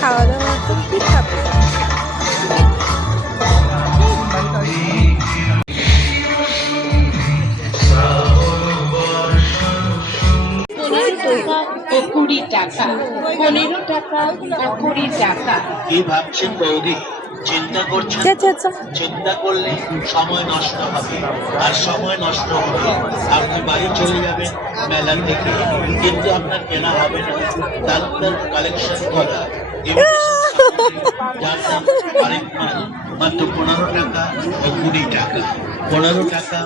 খাওয়া দাওয়া তো কি খাবে? টাকা 15 টাকা ও 20 টাকা। কি ভাবছেন বৌদি? চিন্তা করছেন? চিন্তা করলে সময় নষ্ট হবে, আর সময় নষ্ট হবে আপনি বাড়ি চলে যাবেন মেলা থেকে, কিন্তু আপনার কেনা হবে না। তালুকদার কালেকশন করা যার দাম আরেক মাল মাত্র 15 টাকা ও 20 টাকা। 15 টাকা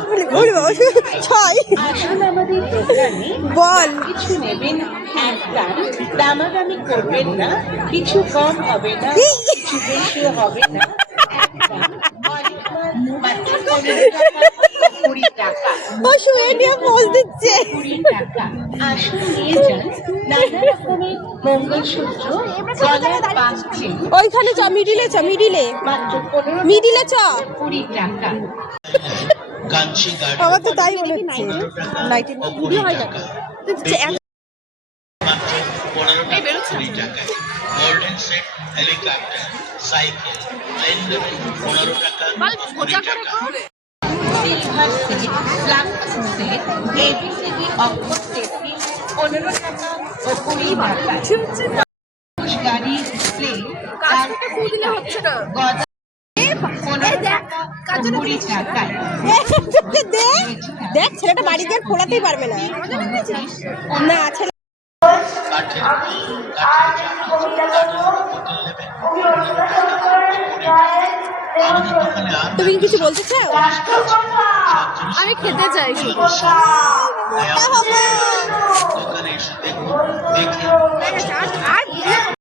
আসলে আমাদের দোকানে বল কিছু নেবেন একদম দামাদামি করবেন না, কিছু কম হবে না, কিছু বেশি হবে না, একদম অনেক মাত্র 15 টাকা ও 20 টাকা। ও শুয়ে নিয়ে পোজ দিচ্ছে। 20 টাকা আসুন নিয়ে যান নানা রকমের মঙ্গলসূত্র, গলার পাঁচছে ওইখানে চ, মিডিলে মাত্র 15 মিডিলে চ। 20 টাকা। কাঞ্চি গাড়ি আমার তো তাই মনে হচ্ছে। 15 টাকা নাইটিন ও 20 টাকা। মাত্র 15 টাকা 20 টাকায় golden set helicopter cycle plane দেবেন 15 টাকা ও 20 টাকা। Silver set, plastic set, ABCD অক্ষর সেটটি 15 টাকা ও 20 টাকা। গাড়ি প্লেন আর গদা 15 টাকা ও 20 টাকায়। দেখ ছেলেটা বাড়ি দিয়ে খোলাতেই পারবে না। না ছেলে কাঠের বোতল নেবেন 15 টাকা ও 20 টাকা। আমাদের দোকানে আর তুমি কি কিছু বলতে চাও? আমি খেতে চাই শুধু। দোকানে এসে দেখুন, দেখে আর